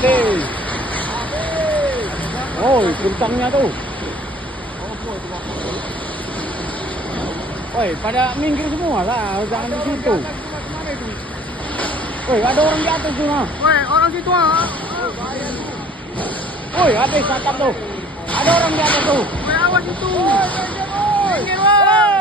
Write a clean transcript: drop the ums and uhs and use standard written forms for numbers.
habis. Oh, kentangnya tuh. Woi, pada minggir semua lah, jangan di situ. Woi, ada orang di atas tuh, nah. Woi, orang situ ah. Woi, habis atap tuh. Ada orang di atas tuh. Woi, awas itu. Woi, Minggir, woi.